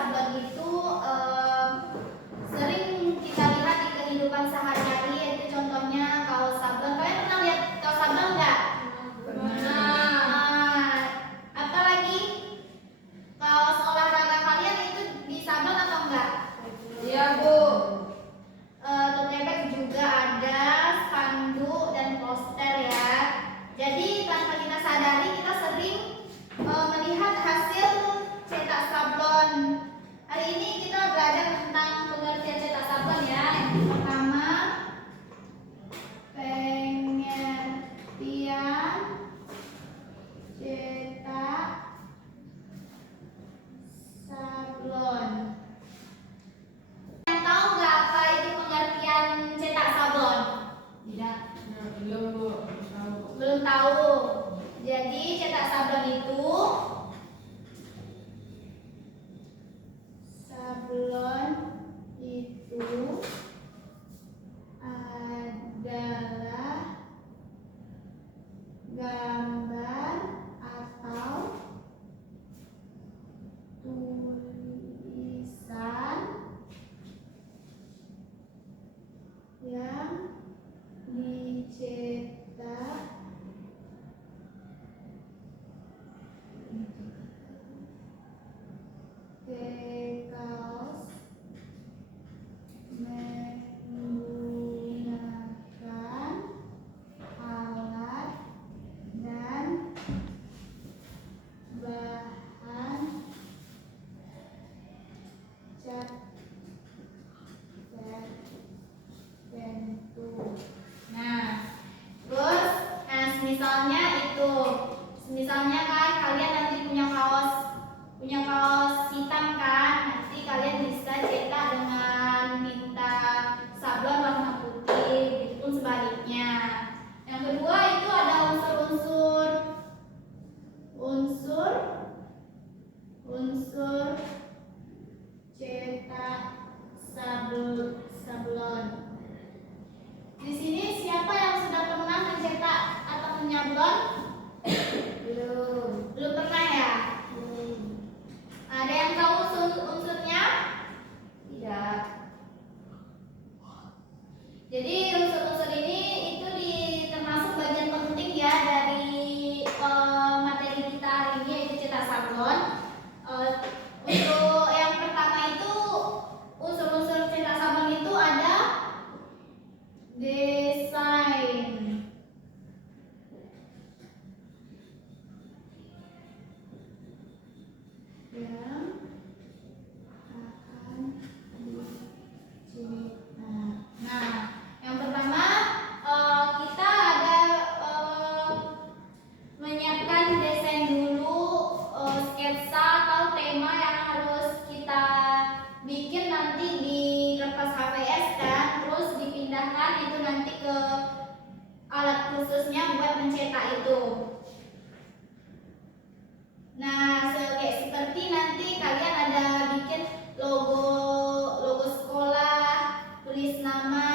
sablon itu sering kita lihat di kehidupan sehari-hari, yaitu contohnya kaos sablon. Kalian pernah lihat kaos sablon nggak? Pernah. Apalagi kaos olahraga kalian itu disablon atau enggak? Iya, Bu. Tote bag juga ada, spanduk dan poster ya. Jadi tanpa kita sadari kita sering melihat hasil cetak sablon. Hari ini kita belajar tentang pengertian cetak sablon ya. Yang pertama, pengertian cetak sablon. Yang tahu nggak apa itu pengertian cetak sablon? Tidak. Belum, Bu. Belum tahu. Jadi cetak sablon itu adalah gambar atau tulisan yang dicetak ke kaos menggunakan alat dan bahan cat tertentu. Misalnya kan kalian nanti punya kaos hitam kan, nanti kalian bisa cetak dengan minta sablon warna putih, begitupun sebaliknya. Yang kedua itu ada unsur cetak sablon. Di sini siapa yang sudah pernah mencetak atau menyablon? Belum pernah ya? Ada yang tahu unsurnya? Tidak. Jadi unsur-unsur ini itu termasuk bagian penting ya dari materi kita hari ini, yaitu cetak sablon. Untuk yang pertama itu unsur-unsur cetak sablon itu ada desain. Yang akan dicetak. Nah, yang pertama kita ada menyiapkan desain dulu, sketsa atau tema yang harus kita bikin nanti di kertas HVS kan, terus dipindahkan itu nanti ke alat khususnya buat mencetak itu. Nah, seperti nanti kalian ada bikin logo sekolah, tulis nama,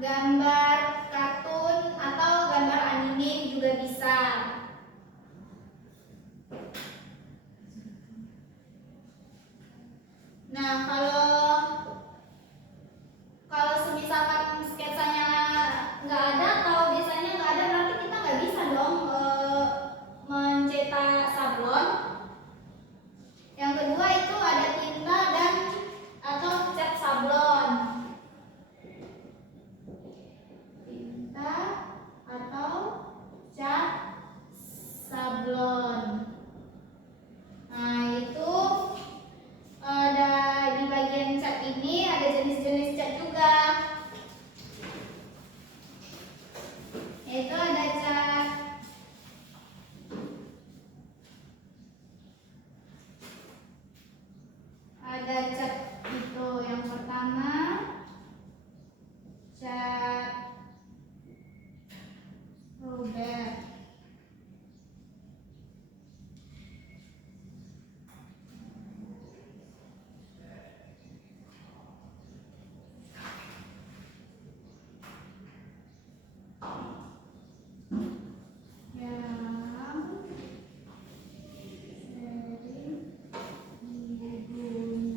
gambar kartun atau gambar anime juga bisa. Nah, kalau semisalkan sketsanya nggak ada atau desainnya nggak ada, berarti kita nggak bisa dong mencetak sablon. Yang kedua itu ada tinta dan atau cat sablon. Tinta atau cat sablon. Nah, itu ada di bagian cat ini ada jenis-jenis cat juga. Yaitu ada cat itu yang pertama cat Robert. Yang sering digunakan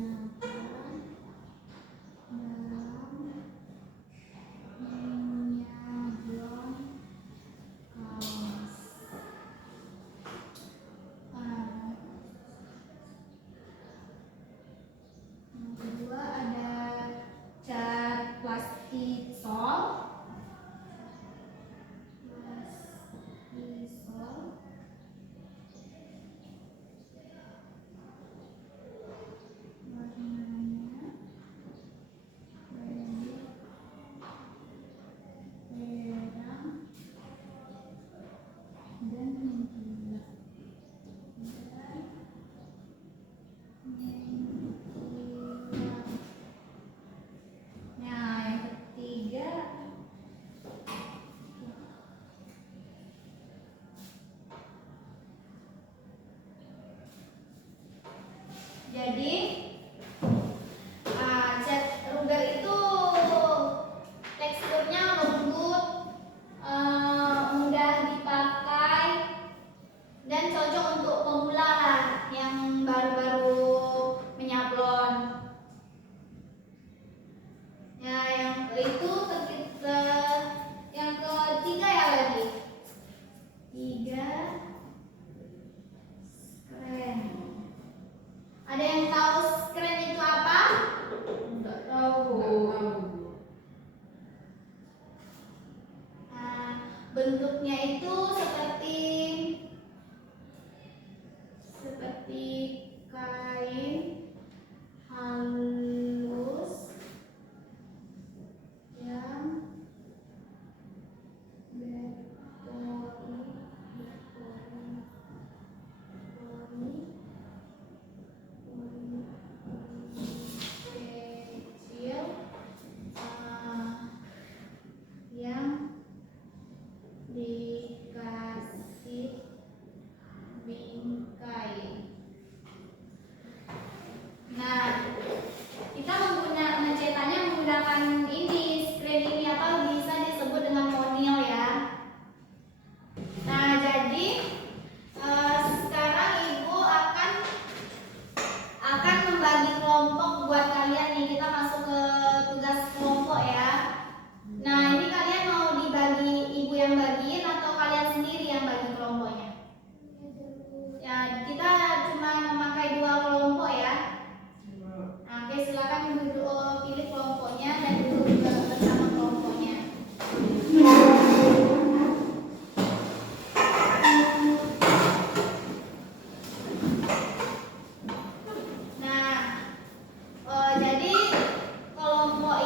bentuknya itu seperti kain halus yang kecil, yang dikasih bingkai. Nah, kita mencetaknya menggunakan ini, screen ini, atau bisa disebut dengan monil ya. Nah, jadi sekarang Ibu akan membagi kelompok buat kalian nih. Kita masuk ke tugas kelompok ya. Nah, ini kalian mau dibagi, Ibu yang bagiin atau kalian sendiri yang bagi kelompoknya? Ya, kita cuma memakai 2 kelompok ya. Nah, oke, silakan Ibu pilih kelompoknya dan duduk juga bersama kelompoknya. Nah, jadi kelompok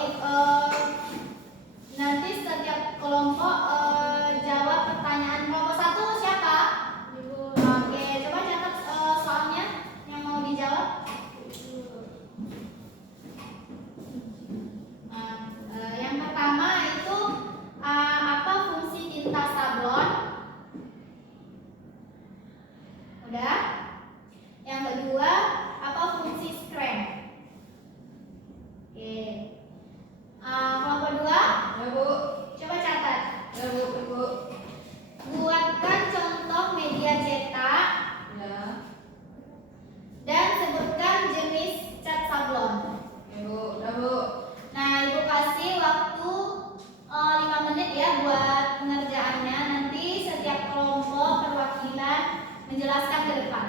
nanti setiap kelompok jawab pertanyaan. Kelompok 1 siapa? Oke, coba catat soalnya yang mau dijawab. Nah, yang pertama itu apa fungsi tinta sablon? Udah? Yang kedua, apa fungsi screen? Oke. Kelompok 2, Ya, Bu. coba catat. Ya, Bu. Bu. Buatkan contoh media cetak Ya. dan sebutkan jenis cat sablon. Ya, Bu. Ya, Bu. Nah, Ibu kasih waktu 5 menit ya buat pengerjaannya. Nanti setiap kelompok perwakilan menjelaskan ke depan.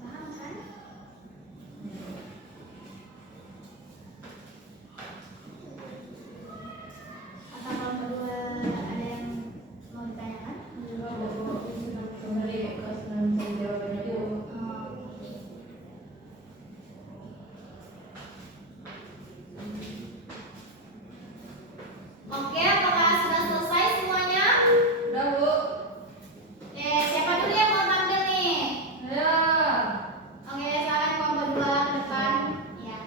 Paham kan? Atau kelompok 2 ada yang mau ditanyakan? Ya, Bu. Kembali ke senang jawabannya dulu. Oke, apakah sudah selesai semuanya? Udah, Bu. Oke, siapa dulu yang mau tampil nih? Ya. Oke, silakan kelompok 2 ke depan. Ya,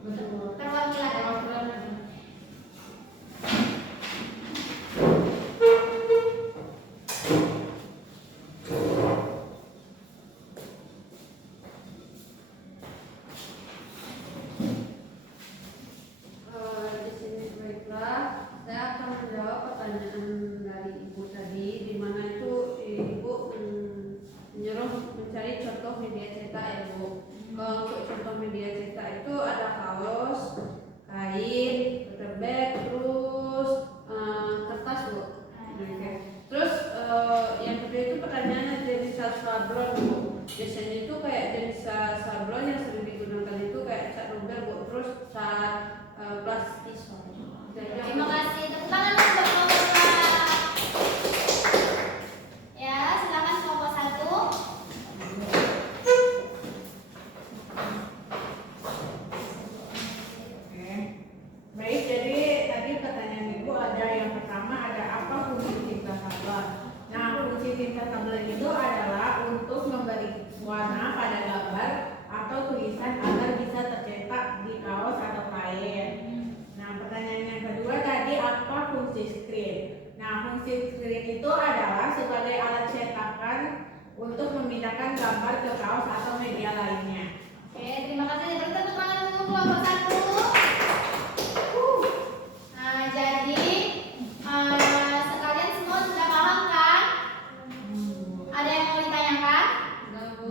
Betul. perwakilan. Perwakilan. Di sini baiklah, saya akan menjawab pertanyaan dari Ibu tadi, di mana itu Ibu menyuruh mencari contoh media cetak ya, Bu. Kalau untuk contoh media cetak itu ada kaos, kain, paper bag, terus kertas, Bu. Oke. Terus yang kedua itu pertanyaannya jenis sablon, Bu. Biasanya itu kayak jenis sablon yang sering digunakan itu kayak cat luber, Bu. Terus cat plastik. Terima kasih. Tepuk tangan untuk kelompok 1. Ya, silakan kelompok 1. Oke. Baik, jadi tadi pertanyaan Ibu ada yang pertama, ada apa fungsi tinta sablon? Nah, fungsi tinta sablon itu adalah untuk memberi warna pada gambar atau tulisan agar bisa tercetak di kaos atau kain. Nah, pertanyaan yang kedua tadi apa fungsi screen? Nah, fungsi screen itu adalah sebagai alat cetakan untuk memindahkan gambar ke kaos atau media lainnya. Oke, terima kasih. Beri tepuk tangan untuk kelompok 1. Nah, jadi sekalian semua sudah paham kan? Ada yang mau ditanyakan? Udah, Bu.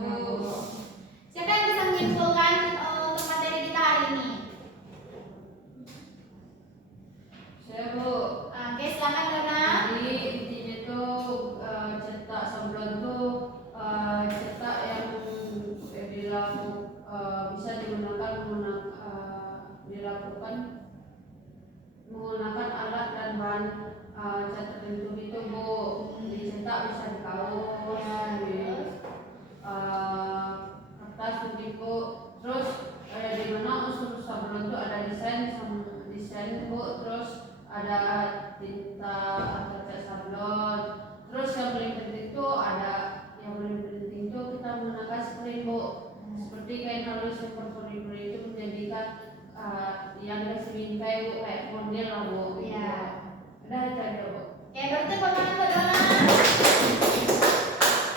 Siapa yang bisa menyimpulkan untuk materi kita hari ini? desain Bu, terus ada tinta atau cat sablon. Terus yang paling penting itu kita menggunakan spray Bu. Seperti kain halus yang berpori-pori itu menjadikan yang kasih bingkai Bu, kayak model lah Bu. Iya. Udah itu aja Bu. Oke, berarti potongan buat Dona.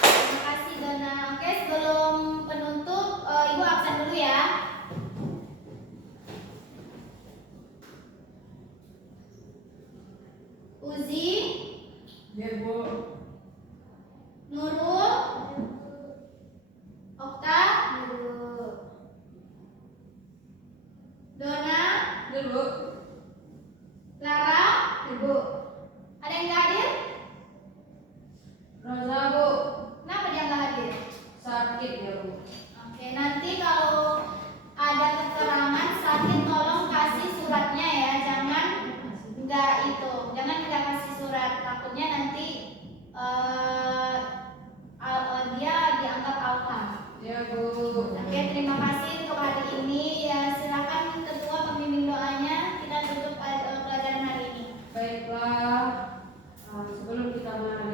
Terima kasih Dona. Oke, sebelum penutup, Ibu absen dulu ya. Uzi, Biar Bu. Nurul, Okta, Dona, Dulu. Lara, Ibu. Ada yang nggak hadir? Rosa Bu, Kenapa dia nggak hadir? sakit ya Bu. Oke, nanti kalau ada keterangan sakit tolong kasih suratnya ya, jangan nggak kasih surat, takutnya nanti dia dianggap alfa. Ya Bu. Oke, terima kasih untuk hari ini ya, silakan ketua pembimbing doanya, kita tutup pelajaran hari ini. Baiklah, sebelum kita mengakhiri